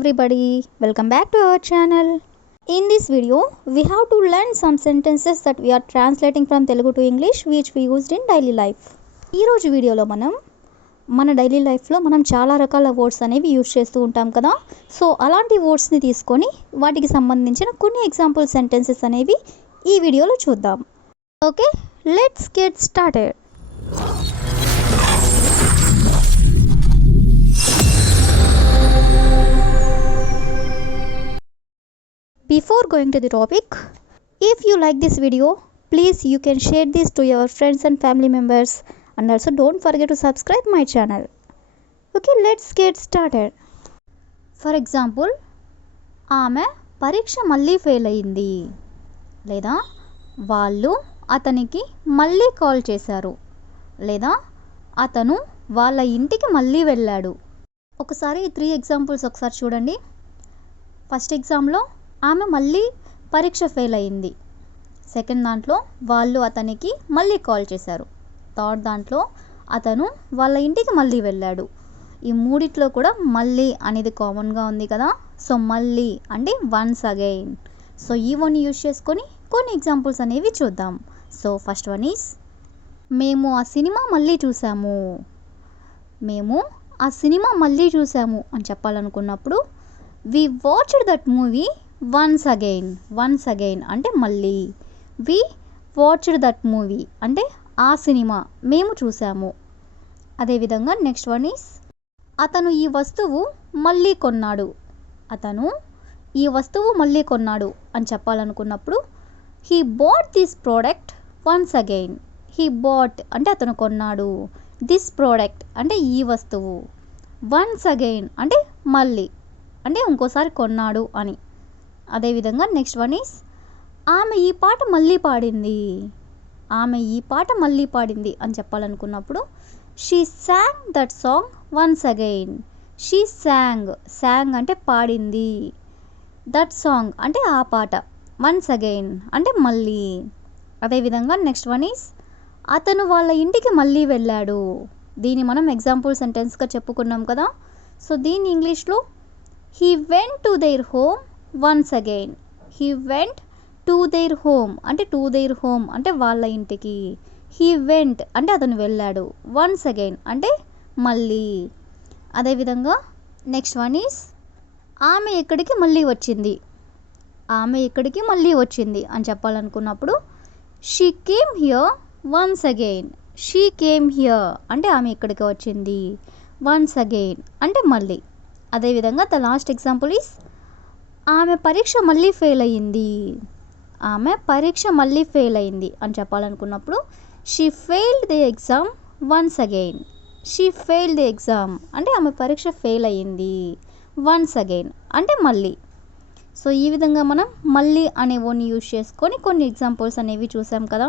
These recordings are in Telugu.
everybody, welcome back to our channel. In this video, we have to learn some sentences that we are translating from Telugu to English which we used in daily life. ఈ రోజు వీడియోలో మన డైలీ లైఫ్లో మనం చాలా రకాల వర్డ్స్ అనేవి యూజ్ చేస్తూ ఉంటాం కదా. సో అలాంటి వర్డ్స్ని తీసుకొని వాటికి సంబంధించిన కొన్ని ఎగ్జాంపుల్ సెంటెన్సెస్ అనేవి ఈ వీడియోలో చూద్దాం. Okay, let's get started. Before going to the topic, if you like this video, please you can share this to your friends and family members, and also don't forget to subscribe my channel. Okay, let's get started. For example, ఆమె పరీక్ష మళ్ళీ ఫెయిల్ అయింది, లేదా వాళ్ళు అతనికి మళ్ళీ కాల్ చేశారు, లేదా అతను వాళ్ళ ఇంటికి మళ్ళీ వెళ్ళాడు. ఒకసారి ఈ 3 ఎగ్జాంపుల్స్ ఒకసారి చూడండి. ఫస్ట్ ఎగ్జాంపుల్లో ఆమె మళ్ళీ పరీక్ష ఫెయిల్ అయింది. సెకండ్ దాంట్లో వాళ్ళు అతనికి మళ్ళీ కాల్ చేశారు. థర్డ్ దాంట్లో అతను వాళ్ళ ఇంటికి మళ్ళీ వెళ్ళాడు. ఈ మూడిట్లో కూడా మళ్ళీ అనేది కామన్గా ఉంది కదా. సో మళ్ళీ అంటే వన్స్ అగైన్. సో ఈ వన్ యూజ్ చేసుకొని కొన్ని ఎగ్జాంపుల్స్ అనేవి చూద్దాం. సో ఫస్ట్ వన్ ఈజ్, మేము ఆ సినిమా మళ్ళీ చూసాము. మేము ఆ సినిమా మళ్ళీ చూసాము అని చెప్పాలనుకున్నప్పుడు we watched that movie once again అంటే మళ్ళీ. వి వాచ్డ్ దట్ మూవీ అంటే ఆ సినిమా మేము చూసాము. అదేవిధంగా నెక్స్ట్ వన్ ఈస్, అతను ఈ వస్తువు మళ్ళీ కొన్నాడు. అతను ఈ వస్తువు మళ్ళీ కొన్నాడు అని చెప్పాలనుకున్నప్పుడు he bought this product once again. He bought అంటే అతను కొన్నాడు. దిస్ ప్రోడక్ట్ అంటే ఈ వస్తువు. వన్స్ అగైన్ అంటే మళ్ళీ, అంటే ఇంకోసారి కొన్నాడు అని. అదేవిధంగా నెక్స్ట్ వన్ ఈస్, ఆమె ఈ పాట మళ్ళీ పాడింది. ఆమె ఈ పాట మళ్ళీ పాడింది అని చెప్పాలనుకున్నప్పుడు she sang that song once again. She sang అంటే పాడింది. దట్ సాంగ్ అంటే ఆ పాట. వన్స్ అగైన్ అంటే మళ్ళీ. అదేవిధంగా నెక్స్ట్ వన్ ఈస్, అతను వాళ్ళ ఇంటికి మళ్ళీ వెళ్ళాడు. దీన్ని మనం ఎగ్జాంపుల్ సెంటెన్స్గా చెప్పుకున్నాం కదా. సో దీన్ని ఇంగ్లీష్లో he went to their home once again. He went to their home అంటే వాళ్ళ ఇంటికి. హీ వెంట్ అంటే అతను వెళ్ళాడు. వన్స్ అగైన్ అంటే మళ్ళీ. అదేవిధంగా నెక్స్ట్ వన్ ఈస్, ఆమె ఎక్కడికి మళ్ళీ వచ్చింది. ఆమె ఎక్కడికి మళ్ళీ వచ్చింది అని చెప్పాలనుకున్నప్పుడు she came here once again. She came here అంటే ఆమె ఇక్కడికి వచ్చింది. వన్స్ అగైన్ అంటే మళ్ళీ. అదేవిధంగా ద లాస్ట్ ఎగ్జాంపుల్ ఈస్, ఆమె పరీక్ష మళ్ళీ ఫెయిల్ అయ్యింది. ఆమె పరీక్ష మళ్ళీ ఫెయిల్ అయింది అని చెప్పాలనుకున్నప్పుడు she failed the exam once again. She failed the exam అంటే ఆమె పరీక్ష ఫెయిల్ అయ్యింది. వన్స్ అగైన్ అంటే మళ్ళీ. సో ఈ విధంగా మనం మళ్ళీ అనే వర్డ్ని యూజ్ చేసుకొని కొన్ని ఎగ్జాంపుల్స్ అనేవి చూసాం కదా.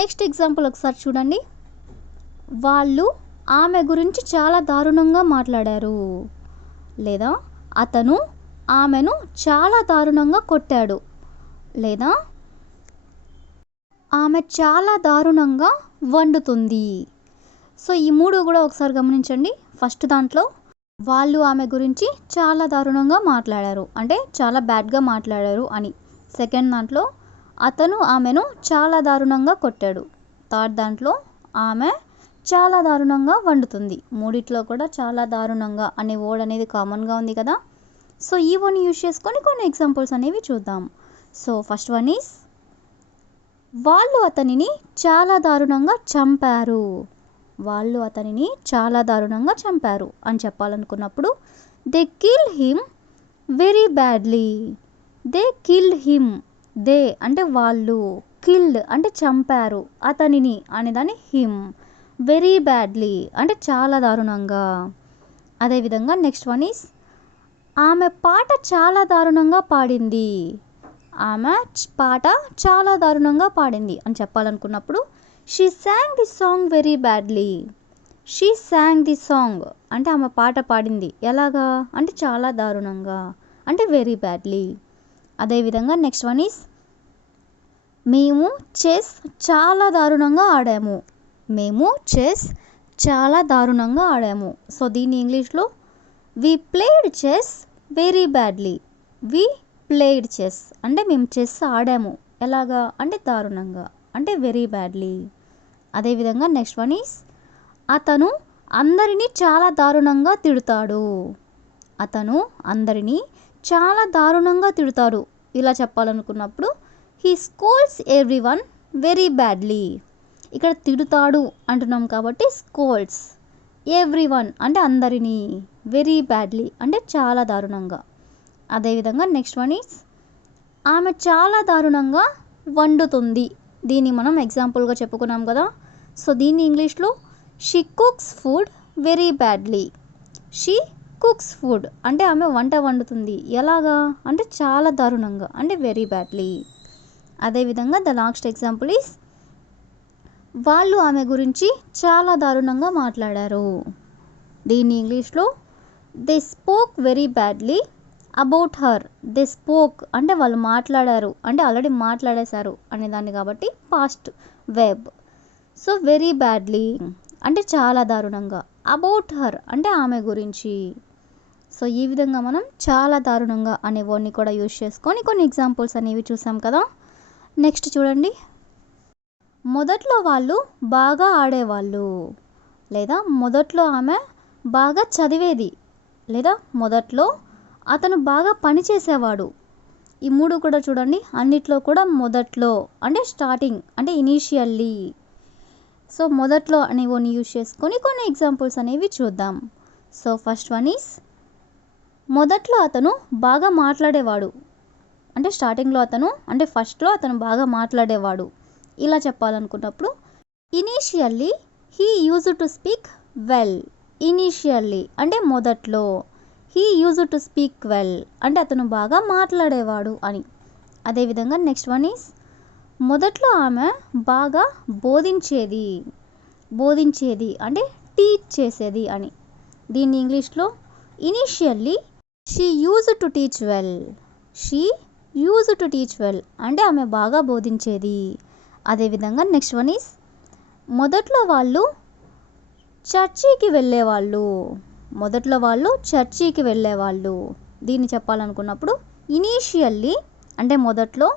నెక్స్ట్ ఎగ్జాంపుల్ ఒకసారి చూడండి. వాళ్ళు ఆమె గురించి చాలా దారుణంగా మాట్లాడారు, లేదా అతను ఆమెను చాలా దారుణంగా కొట్టాడు, లేదా ఆమె చాలా దారుణంగా వండుతుంది. సో ఈ మూడు కూడా ఒకసారి గమనించండి. ఫస్ట్ దాంట్లో వాళ్ళు ఆమె గురించి చాలా దారుణంగా మాట్లాడారు అంటే చాలా బ్యాడ్గా మాట్లాడారు అని. సెకండ్ దాంట్లో అతను ఆమెను చాలా దారుణంగా కొట్టాడు. థర్డ్ దాంట్లో ఆమె చాలా దారుణంగా వండుతుంది. మూడిట్లో కూడా చాలా దారుణంగా అనే వర్డ్ అనేది కామన్గా ఉంది కదా. సో ఈ వన్ యూజ్ చేసుకొని కొన్ని ఎగ్జాంపుల్స్ అనేవి చూద్దాం. సో ఫస్ట్ వన్ ఈస్, వాళ్ళు అతనిని చాలా దారుణంగా చంపారు. వాళ్ళు అతనిని చాలా దారుణంగా చంపారు అని చెప్పాలనుకున్నప్పుడు they killed him very badly. They killed him. They అంటే వాళ్ళు, కిల్డ్ అంటే చంపారు, అతనిని అనేదాన్ని హిమ్. వెరీ బ్యాడ్లీ అంటే చాలా దారుణంగా. అదేవిధంగా నెక్స్ట్ వన్ ఈస్, ఆమె పాట చాలా దారుణంగా పాడింది. ఆమె పాట చాలా దారుణంగా పాడింది అని చెప్పాలనుకున్నప్పుడు she sang the song very badly. She sang the song అంటే ఆమె పాట పాడింది ఎలాగా అంటే చాలా దారుణంగా అంటే వెరీ బ్యాడ్లీ. అదేవిధంగా నెక్స్ట్ వన్ ఈస్, మేము చెస్ చాలా దారుణంగా ఆడాము. మేము చెస్ చాలా దారుణంగా ఆడాము. సో దీన్ని ఇంగ్లీష్లో వి ప్లేడ్ చెస్ వెరీ బ్యాడ్లీ. వి ప్లేడ్ చెస్ అంటే మేము చెస్ ఆడాము. ఎలాగా అంటే దారుణంగా, అంటే వెరీ బ్యాడ్లీ. అదేవిధంగా నెక్స్ట్ వన్ ఈస్ అతను అందరినీ చాలా దారుణంగా తిడతాడు. అతను అందరినీ చాలా దారుణంగా తిడతాడు. ఇలా చెప్పాలనుకున్నప్పుడు he scolds everyone very badly. ఇక్కడ తిడతాడు అంటున్నాం కాబట్టి స్కోల్డ్స్. ఎవ్రీ వన్ అంటే అందరినీ, వెరీ బ్యాడ్లీ అంటే చాలా దారుణంగా. అదేవిధంగా నెక్స్ట్ వన్ ఈస్ ఆమె చాలా దారుణంగా వండుతుంది. దీన్ని మనం ఎగ్జాంపుల్గా చెప్పుకున్నాం కదా. సో దీన్ని ఇంగ్లీష్లో she cooks food very badly. She cooks food అంటే ఆమె వంట వండుతుంది. ఎలాగా అంటే చాలా దారుణంగా, అంటే వెరీ బ్యాడ్లీ. అదేవిధంగా ద లాస్ట్ ఎగ్జాంపుల్ ఈస్ వాళ్ళు ఆమె గురించి చాలా దారుణంగా మాట్లాడారు. దీన్ని ఇంగ్లీష్లో they spoke very badly about her. They spoke అంటే వాళ్ళు మాట్లాడారు, అంటే ఆల్రెడీ మాట్లాడేశారు అనేదాన్ని కాబట్టి past web. So very badly అంటే చాలా దారుణంగా, అబౌట్ హర్ అంటే ఆమె గురించి. సో ఈ విధంగా మనం చాలా దారుణంగా అనే వర్డ్ని కూడా యూజ్ చేసుకొని కొన్ని ఎగ్జాంపుల్స్ అనేవి చూసాం కదా. నెక్స్ట్ చూడండి. మొదట్లో వాళ్ళు బాగా ఆడేవాళ్ళు, లేదా మొదట్లో ఆమె బాగా చదివేది, లేదా మొదట్లో అతను బాగా పని చేసేవాడు. ఈ మూడు కూడా చూడండి, అన్నిట్లో కూడా మొదట్లో అంటే స్టార్టింగ్, అంటే ఇనీషియల్లీ. సో మొదట్లో అనే వర్డ్ని యూజ్ చేసుకొని కొన్ని ఎగ్జాంపుల్స్ అనేవి చూద్దాం. సో ఫస్ట్ వన్ ఈస్ మొదట్లో అతను బాగా మాట్లాడేవాడు. అంటే స్టార్టింగ్లో అతను, అంటే ఫస్ట్లో అతను బాగా మాట్లాడేవాడు. ఇలా చెప్పాలనుకున్నప్పుడు initially he use to speak well. Initially అంటే మొదట్లో, he use to speak well అంటే అతను బాగా మాట్లాడేవాడు అని. అదేవిధంగా నెక్స్ట్ వన్ ఈస్ మొదట్లో ఆమె బాగా బోధించేది. బోధించేది అంటే టీచ్ చేసేది అని. దీన్ని ఇంగ్లీష్లో initially she use to teach well. She use to teach well అంటే ఆమె బాగా బోధించేది. అదేవిధంగా నెక్స్ట్ వన్ ఈస్ మొదట్లో వాళ్ళు చర్చికి వెళ్ళేవాళ్ళు. మొదట్లో వాళ్ళు చర్చికి వెళ్ళేవాళ్ళు. దీన్ని చెప్పాలనుకున్నప్పుడు ఇనీషియల్లీ అంటే మొదట్లో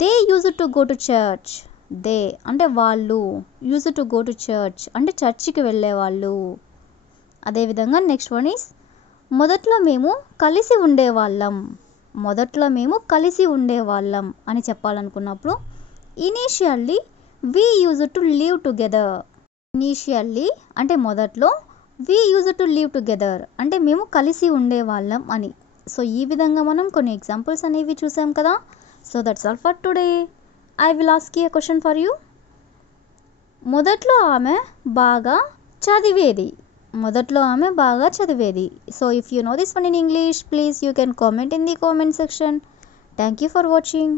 they use to go to church. They అంటే వాళ్ళు, use to go to church అంటే చర్చికి వెళ్ళేవాళ్ళు. అదేవిధంగా నెక్స్ట్ వన్ ఈస్ మొదట్లో మేము కలిసి ఉండేవాళ్ళం. మొదట్లో మేము కలిసి ఉండేవాళ్ళం అని చెప్పాలనుకున్నప్పుడు initially we use to live together. Initially అంటే మొదట్లో, we use to live together అంటే మేము కలిసి ఉండేవాళ్ళం అని. సో ఈ విధంగా మనం కొన్ని ఎగ్జాంపుల్స్ అనేవి చూసాం కదా. So that's all for today. I will ask you a question for you. మొదట్లో ఆమె బాగా చదివేది. మొదట్లో ఆమె బాగా చదివేది. So if you know this one in English, please you can comment in the comment section. Thank you for watching.